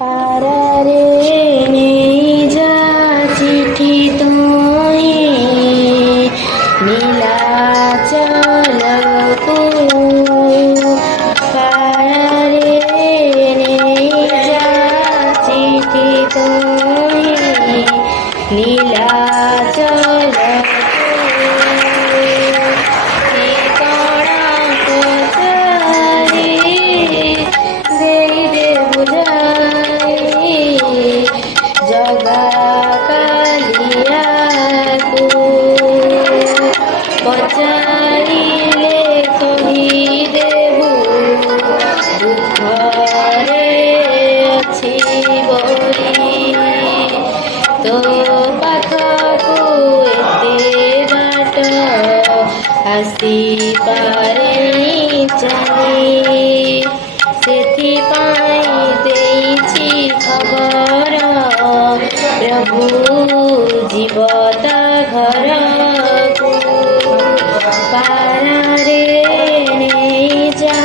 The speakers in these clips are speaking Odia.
ପାରାରେ ନେଇଯା ଚିଠି ତୋଇ ନୀଳାଚଳକୁ। ପାରାରେ ନେଇଯା ଚିଠି ତୋଇ ନୀଳାଚଳକୁ। ପଚାରିଲେ କହିଦେବୁ ଦୁଃଖରେ ଅଛି ବୋଲି। ତୋ ପାଖକୁ ଏତେ ବାଟ ଆସିପାରେନି ଚାଲି। ସେଥିପାଇଁ ଦେଇଛି ଖବର ପ୍ରଭୁ ଯିବ ତା ଘରକୁ। ପାରାରେ ନେଇଯା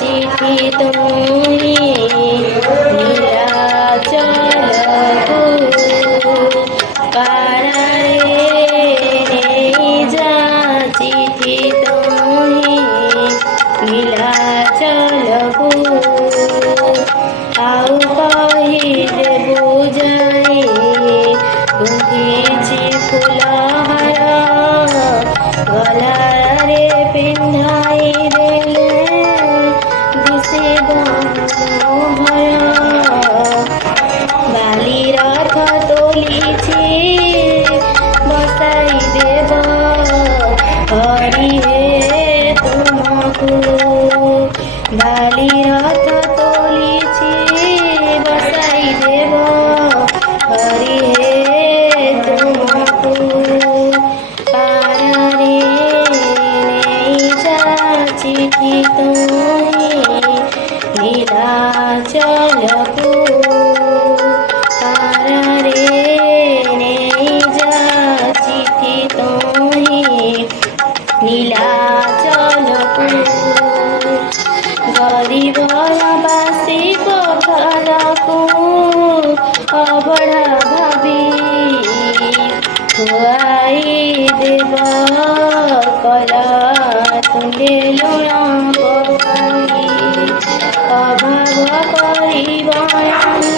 ଚିଠି ତୋଇ ନୀଳାଚଳକୁ। ପାରାରେ ନେଇଯା ଚିଠି ତୋଇ ନୀଳାଚଳକୁ। ଆଉ କହିଦେବୁ ଯାଇ ଗୁନ୍ଥିଛି ଫୁଲହାର ଗଳାରେ ପିନ୍ଧାଇ ଦେଲେ ଦିଶିବ ଭୟ। ବାଲି ରଥ ତୋଲିଛି ବସାଇ ଦେବ ହରି ହେ ତୁମକୁ। ବାଲି ରଥ ତୋଲିଛି ବସାଇ ଦେବ ହରି ହେ ତୁମକୁ। ପାରାରେ ନେଇଯା ଚିଠି ତୋଇ ନୀଳାଚଳକୁ। ପାରାରେ ନେଇଯା ଚିଠି ତୋଇ ନୀଳାଚଳକୁ। ଗରିବ ବାସି ପଖାଲକୁ ଅବଢ଼ା ଭାବି ଖୁଆଇ ଦେବ କଲା ତୁଣ୍ଡେ ଲୁଣ ପକାଇ। ଅଭାବ ପରିବହନ